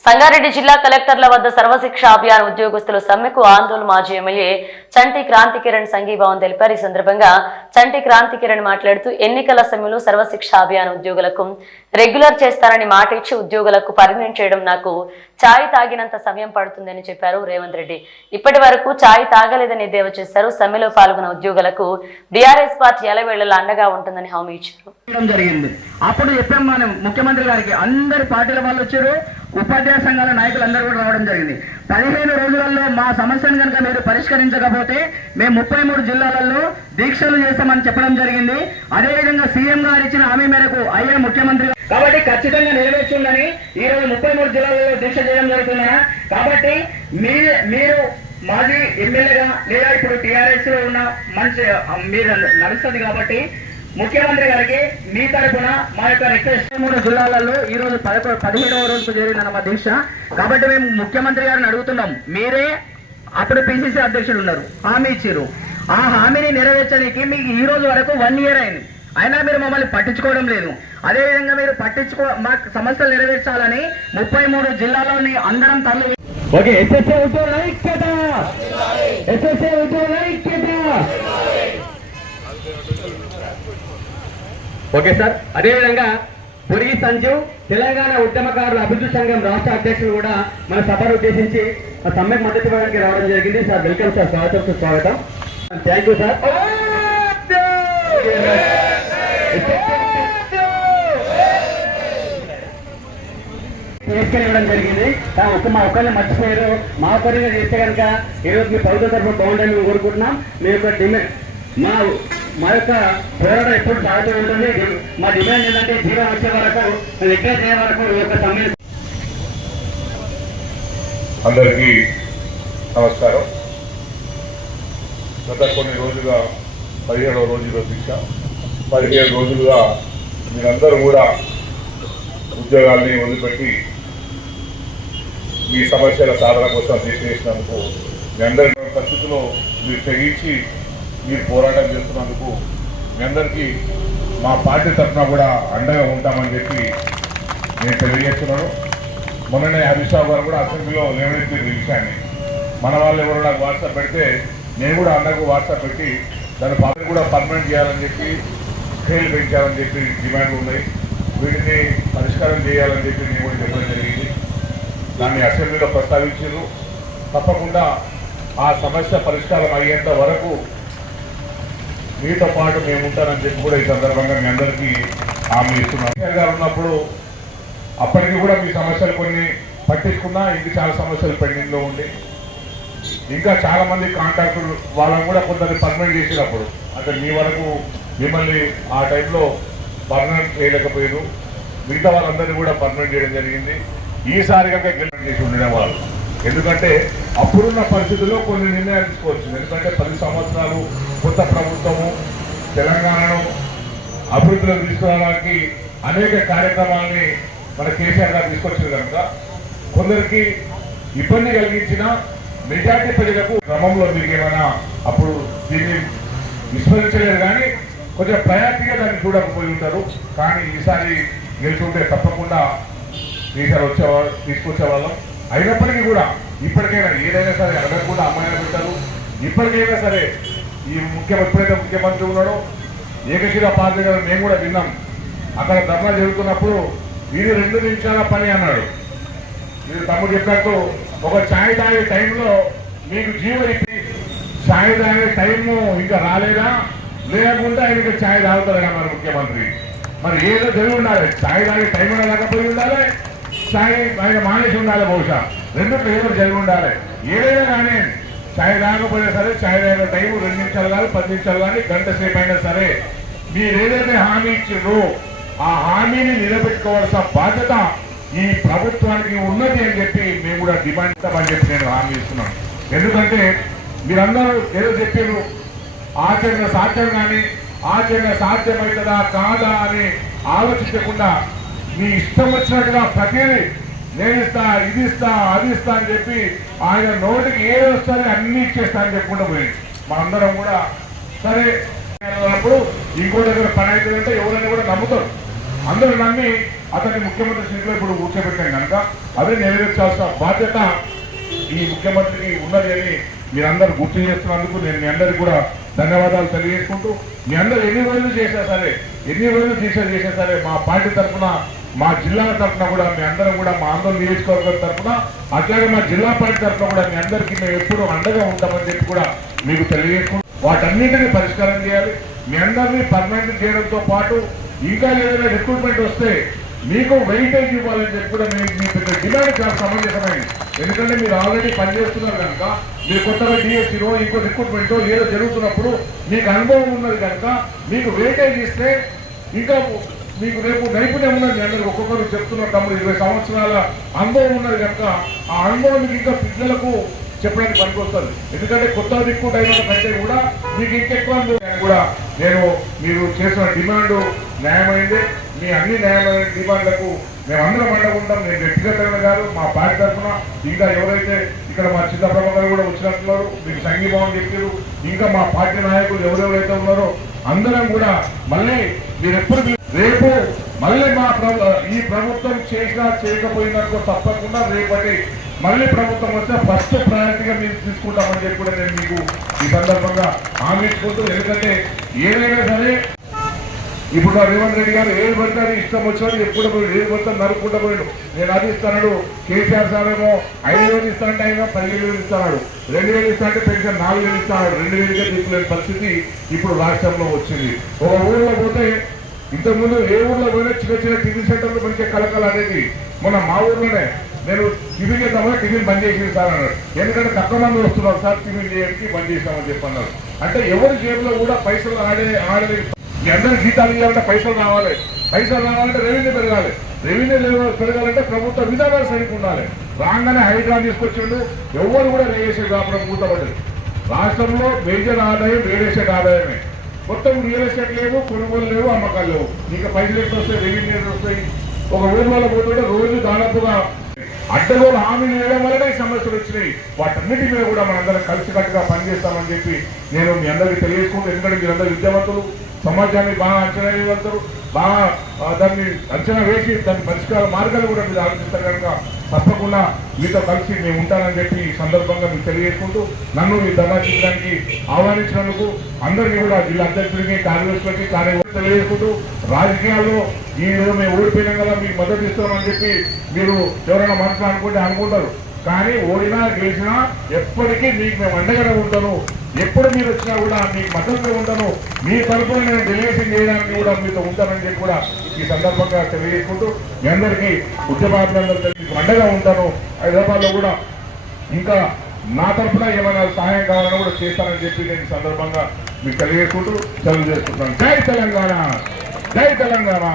సంగారెడ్డి జిల్లా కలెక్టర్ల వద్ద సర్వశిక్ష అభియాన్ ఉద్యోగస్తులు సమ్మెకు ఆందోళన మాజీ ఎమ్మెల్యే చంటి క్రాంతి కిరణ్ సంఘీభావం తెలిపారు. ఈ సందర్భంగా చంటి క్రాంతి కిరణ్ మాట్లాడుతూ ఎన్నికల సమయంలో సర్వశిక్ష అభియాన్ ఉద్యోగులకు రెగ్యులర్ చేస్తారని మాట ఇచ్చి ఉద్యోగులకు పర్మనెంట్ చేయడం నాకు ఛాయ్ తాగినంత సమయం పడుతుందని చెప్పారు రేవంత్ రెడ్డి. ఇప్పటి వరకు ఛాయ్ తాగలేదని ఎద్దేవా చేశారు. సమ్మెలో పాల్గొన్న ఉద్యోగులకు బీఆర్ఎస్ పార్టీ ఎలవేళలా అండగా ఉంటుందని హామీ ఇచ్చారు. అప్పుడు చెప్పాం మనం ముఖ్యమంత్రి గారికి, అందరి పార్టీల వాళ్ళు వచ్చారు, ఉపాధ్యాయ సంఘాల నాయకులు అందరూ కూడా రావడం జరిగింది. 15 రోజులలో మా సమస్యను కనుక మీరు పరిష్కరించకపోతే మేము 33 జిల్లాలలో దీక్షలు చేస్తామని చెప్పడం జరిగింది. అదేవిధంగా సీఎం గారు ఇచ్చిన హామీ మేరకు అయ్యే ముఖ్యమంత్రి కాబట్టి ఖచ్చితంగా నెరవేర్చుందని ఈ రోజు 33 జిల్లాలలో దీక్ష చేయడం జరుగుతుందా. కాబట్టి మీరు మాజీ ఎమ్మెల్యేగా లేదా ఇప్పుడు టీఆర్ఎస్ లో ఉన్న మంచి మీరు నడుస్తుంది కాబట్టి ముఖ్యమంత్రి గారికి మీ తరఫున మా యొక్క రిక్వెస్ట్ 3 జిల్లాలలో ఈ రోజు 17వ రోజుకు చేరిన మా దీక్ష. కాబట్టి మేము ముఖ్యమంత్రి గారిని అడుగుతున్నాం, మీరే అప్పుడు పిసిసి అధ్యక్షులు ఉన్నారు, హామీ ఇచ్చారు. ఆ హామీని నెరవేర్చడానికి మీకు ఈ రోజు వరకు 1 ఇయర్ అయింది, అయినా మీరు మమ్మల్ని పట్టించుకోవడం లేదు. అదేవిధంగా మీరు మా సమస్యలు నెరవేర్చాలని 33 జిల్లాలోని అందరం తరలి ఓకే సార్. అదేవిధంగా పొరిగి సంజీవ్ తెలంగాణ ఉద్యమకారుల అభివృద్ధి సంఘం రాష్ట్ర అధ్యక్షులు కూడా మన సభను ఉద్దేశించి ఆ సమ్మెకు మద్దతు ఇవ్వడానికి రావడం జరిగింది. సార్ వెల్కమ్ సార్, స్వాగతం. Thank you sir. తీసుకెళ్ళడం జరిగింది. మా ఒక్కరిని మర్చిపోయారు, మా ఒక్కరిగా చేస్తే కనుక ఈరోజు మీ ప్రభుత్వ తరఫున బాగుండాలని మేము కోరుకుంటున్నాం. మీ యొక్క డిమాండ్ మా యొక్క పోరాటం ఎప్పుడు సాగుతూ ఉంటుంది. మా డిమాండ్ ఏంటంటే జీవనం వచ్చే వరకు రిక్వెస్ట్ చేయే వరకు ఈ యొక్క సమ్మె. అందరికీ నమస్కారం. గత కొన్ని రోజులుగా 17వ రోజుగా దీక్ష, 17 రోజులుగా మీరందరూ కూడా ఉద్యోగాల్ని వదిలిపెట్టి మీ సమస్యల సాధన కోసం తీసివేసినందుకు మీ అందరి పరిస్థితుల్లో మీరు తెగించి మీరు పోరాటం చేస్తున్నందుకు మీ అందరికీ మా పార్టీ తరఫున కూడా అండగా ఉంటామని చెప్పి నేను తెలియజేస్తున్నాను. మొన్ననే హరీష్ రావు గారు కూడా అసెంబ్లీలో లేవనెత్తిన విషయాన్ని మన వాళ్ళు ఎవరు నాకు వాట్సాప్ పెడితే నేను కూడా అందరికీ వాట్సాప్ పెట్టి దాని పార్టీ కూడా పర్మనెంట్ చేయాలని చెప్పి, స్కేల్ పెంచాలని చెప్పి డిమాండ్లు ఉన్నాయి. వీటిని పరిష్కారం చేయాలని చెప్పి నేను కూడా చెప్పడం జరిగింది. దాన్ని అసెంబ్లీలో ప్రస్తావించారు. తప్పకుండా ఆ సమస్య పరిష్కారం అయ్యేంత వరకు మీతో పాటు మేము ఉంటానని చెప్పి కూడా ఈ సందర్భంగా మీ అందరికీ హామీ ఇస్తున్నాం. గారు ఉన్నప్పుడు అప్పటికి కూడా మీ సమస్యలు కొన్ని పట్టించుకున్నా, ఇంకా చాలా సమస్యలు పెండింగ్లో ఉండి ఇంకా చాలామంది కాంట్రాక్టులు వాళ్ళని కూడా కొందరిని పర్మనెంట్ చేసినప్పుడు అంటే మీ వరకు మిమ్మల్ని ఆ టైంలో పర్మనెంట్ చేయలేకపోయారు. మిగతా వాళ్ళందరినీ కూడా పర్మనెంట్ చేయడం జరిగింది. ఈసారి కనుక గెలిపి చేసి ఉండేవాళ్ళు, ఎందుకంటే అప్పుడున్న పరిస్థితుల్లో కొన్ని నిర్ణయాలు తీసుకోవచ్చు. ఎందుకంటే 10 సంవత్సరాలు కొత్త ప్రభుత్వము తెలంగాణను అభివృద్ధిలోకి తీసుకురావడానికి అనేక కార్యక్రమాలని మన కేసీఆర్ గారు తీసుకొచ్చింది కనుక కొందరికి ఇబ్బంది కలిగించిన మెజార్టీ ప్రజలకు క్రమంలో మీరు ఏమైనా అప్పుడు దీన్ని విస్మరించలేదు, కానీ కొంచెం ప్రయారిటీగా దాన్ని చూడకపోయి ఉంటారు. కానీ ఈసారి గెలుచుంటే తప్పకుండా ఈసారి తీసుకొచ్చేవాళ్ళం. అయినప్పటికీ కూడా ఇప్పటికైనా ఏదైనా సరే అడగకుండా అమ్మాయినా పెట్టారు. ఇప్పటికైనా సరే ఈ ఎప్పుడైతే ముఖ్యమంత్రి ఉన్నాడో ఏకశిల పార్టీ గారు మేము కూడా విన్నాం. అక్కడ ధర్నా జరుగుతున్నప్పుడు ఇది 2 నిమిషాల పని అన్నాడు. మీరు తమ్ముడు చెప్పినట్టు ఒక ఛాయ్ తాగే టైంలో మీకు జీవో ఇప్పి ఛాయ్ తాగే టైము ఇంకా రాలేదా, లేకుండా ఆయనకి ఛాయ్ తాగుతారు కదా మన ముఖ్యమంత్రి. మరి ఏదో జరిగి ఉండాలి, ఛాయ్ తాగే టైం లేకపోయి ఉండాలి, ఛాయ్ ఆయన మానేసి ఉండాలి, బహుశా రెండుట్లో ఏదో జరిగి ఉండాలి. ఏదైనా కానీ ఛాయ్ తాగకపోయినా సరే ఛాయ్ తాగే టైము 2 నిమిషాలు కానీ 10 నిమిషాలు కానీ గంట సేపు అయినా సరే మీరు ఏదైతే హామీ ఇచ్చిండ్రో ఆ హామీని నిలబెట్టుకోవాల్సిన బాధ్యత ఈ ప్రభుత్వానికి ఉన్నది అని చెప్పి మేము కూడా డిమాండ్ ఇస్తామని చెప్పి నేను హామీ ఇస్తున్నాను. ఎందుకంటే మీరందరూ ఏదో చెప్పారు ఆచరణ సాధ్యం, కానీ ఆచరణ సాధ్యమవుతుందా కాదా అని ఆలోచించకుండా మీ ఇష్టం వచ్చినట్టుగా ప్రతిదీ నేను ఇస్తా, ఇది ఇస్తా, అది ఇస్తా అని చెప్పి ఆయన నోటికి ఏది వస్తుంది అన్ని ఇచ్చేస్తా అని చెప్పుకుంటూ పోయింది. మనందరం కూడా సరే అప్పుడు ఇంకో దగ్గర పని అవుతుందంటే ఎవరైనా కూడా నమ్ముతారు. అందరూ నమ్మి అతన్ని ముఖ్యమంత్రి సీట్లో ఇప్పుడు కూర్చోబెట్టాం కనుక అదే నెరవేర్చాల్సిన బాధ్యత ఈ ముఖ్యమంత్రికి ఉన్నది అని మీరందరూ గుర్తు చేస్తున్నందుకు నేను మీ అందరికి కూడా ధన్యవాదాలు తెలియజేసుకుంటూ మీ అందరూ ఎన్ని రోజులు చేసినా సరే మా పార్టీ తరఫున మా జిల్లా తరఫున కూడా మీ అందరం కూడా మా ఆందోళన నియోజకవర్గం తరఫున అట్లాగే మా జిల్లా పార్టీ తరఫున కూడా మీ అందరికీ మేము ఎప్పుడూ అండగా ఉంటామని చెప్పి కూడా మీకు తెలియజేసుకుంటూ వాటన్నింటినీ పరిష్కారం చేయాలి. మీ అందరినీ పర్మనెంట్ చేయడంతో పాటు ఇంకా ఏదైనా రిక్రూట్మెంట్ వస్తే మీకు వెయిటేజ్ ఇవ్వాలని చెప్పి కూడా మీ డిమాండ్ చాలా సమంజసమైంది. ఎందుకంటే మీరు ఆల్రెడీ పనిచేస్తున్నారు కనుక మీరు కొత్తగా డిఎస్సీలో ఇంకో రిక్రూట్మెంట్ ఏదో జరుగుతున్నప్పుడు మీకు అనుభవం ఉన్నది కనుక మీకు వెయిటేజ్ ఇస్తే ఇంకా మీకు రేపు నైపుణ్యం ఉన్నది. అందరికి ఒక్కొక్కరు చెప్తున్నారు తమ్ముడు 20 సంవత్సరాల అనుభవం ఉన్నది కనుక ఆ అనుభవం మీకు ఇంకా పిల్లలకు చెప్పడానికి పనికొస్తుంది. ఎందుకంటే కొత్త రిక్రూట్ అయిన కంటే కూడా మీకు ఇంకెక్కువ కూడా మీరు చేసిన డిమాండ్ న్యాయమైంది. మీ అన్ని న్యాయమైన డిమాండ్లకు మేమందరం అండగుంటాం. నేను వ్యక్తిగతంగా గారు మా పార్టీ తరఫున ఇంకా ఎవరైతే ఇక్కడ మా చిన్నప్రభ గారు కూడా వచ్చినట్టున్నారు, మీకు సంఘీభావం చెప్పారు, ఇంకా మా పార్టీ నాయకులు ఎవరెవరైతే ఉన్నారో అందరం కూడా మళ్ళీ మీరు ఎప్పుడు రేపు మళ్ళీ ఈ ప్రభుత్వం చేసినా చేయకపోయినందుకు తప్పకుండా రేపటి మళ్ళీ ప్రభుత్వం వస్తే ఫస్ట్ ప్రయారిటీగా మీరు తీసుకుంటామని చెప్పి కూడా నేను మీకు ఈ సందర్భంగా హామీ ఇచ్చుకుంటూ, ఎందుకంటే ఏదైనా సరే ఇప్పుడు రేవంత్ రెడ్డి గారు ఏది పడతారు ఇష్టం వచ్చినాడు ఎప్పుడు ఏది పడతారు నరుక్కుంటూ పోయాడు. నేను అది ఇస్తాడు. కేసీఆర్ సార్ ఏమో 5,000 ఇస్తానంటే ఆయన 10,000 ఇస్తాడు, 2,000 ఇస్తానంటే పెన్షన్ 4,000 ఇస్తాడు. 2,000గా తీసుకునే పరిస్థితి ఇప్పుడు రాష్ట్రంలో వచ్చింది. ఒక ఊళ్ళో పోతే ఇంతకుముందు ఏ ఊళ్ళో పోయినా చిన్న టిఫిన్ సెంటర్లు మంచిగా కలకలు అనేది మొన్న మా ఊర్లోనే నేను టిఫిన్ చేద్దామని టిఫిన్ బంద్ చేసింది సార్ అన్నాడు. ఎందుకంటే తక్కువ మంది వస్తున్నారు సార్ టిఫిన్ చేయడానికి బంద్ చేస్తామని చెప్పి అన్నారు. అంటే ఎవరి జేబులో కూడా పైసలు ఆడలేదు. మీ అందరూ జీతాలు ఇవ్వాలంటే పైసలు రావాలంటే రెవెన్యూ పెరగాలి. రెవెన్యూ పెరగాలంటే ప్రభుత్వ విధానాలు సరిగ్గా ఉండాలి. రాగానే హైడ్రా తీసుకొచ్చిండు, ఎవరు కూడా రియల్ ఎస్టేట్ వ్యాపారం కూర్చోబడ్డది. రాష్ట్రంలో మేజర్ ఆదాయం రియల్ ఎస్టేట్ ఆదాయమే. మొత్తం రియల్ ఎస్టేట్ లేవు, కొనుగోలు లేవు, అమ్మకాలు లేవు. ఇంకా పైసలు ఎట్లా వస్తాయి, రెవెన్యూ వస్తాయి. ఒక ఊర్లో పోతుంటే రోజు దాదాపుగా అడ్డగోలు హామీలు వేయడం వల్లనే ఈ సమస్యలు వచ్చినాయి. వాటన్నిటి మీద కూడా మనందరం కలిసికట్టుగా పనిచేస్తామని చెప్పి నేను మీ అందరికీ తెలియజేసుకుంటూ, ఎందుకంటే మీరందరూ విద్యావంతులు, సమాజాన్ని బాగా అంచనా వేయగలుగుతారు, బాగా దాన్ని అంచనా వేసి దాని పరిష్కార మార్గాలు కూడా మీరు ఆలోచిస్తారు కనుక తప్పకుండా మీతో కలిసి మేము ఉంటానని చెప్పి ఈ సందర్భంగా మీకు తెలియజేసుకుంటూ, నన్ను ఈ ధర్నా చేయడానికి ఆహ్వానించినందుకు అందరికీ కూడా జిల్లా అధ్యక్షుడికి, కార్యదర్శులకి తెలియజేసుకుంటూ, రాజకీయాల్లో ఈ రోజు మేము ఓడిపోయినాం కదా మీకు మద్దతు ఇస్తామని చెప్పి మీరు ఎవరైనా మనసులో అనుకుంటారు. కానీ ఓడినా గెలిచినా ఎప్పటికీ మీకు మేము అండగానే ఉంటాను. ఎప్పుడు మీరు వచ్చినా కూడా మీకు మద్దతుగా ఉంటాను. మీ తరఫున నేను డెలిగేషన్ చేయడానికి కూడా మీతో ఉంటానని చెప్పి కూడా ఈ సందర్భంగా తెలియజేసుకుంటూ, మీ అందరికీ ఉద్యమాభినందనలు మీకు అండగా ఉంటాను. హైదరాబాద్లో కూడా ఇంకా నా తరఫున ఏమైనా సహాయం కావాలని కూడా చేస్తానని చెప్పి నేను ఈ సందర్భంగా మీకు తెలియజేసుకుంటూ సెలవు చేసుకుంటాను. జై తెలంగాణ, జై తెలంగాణ.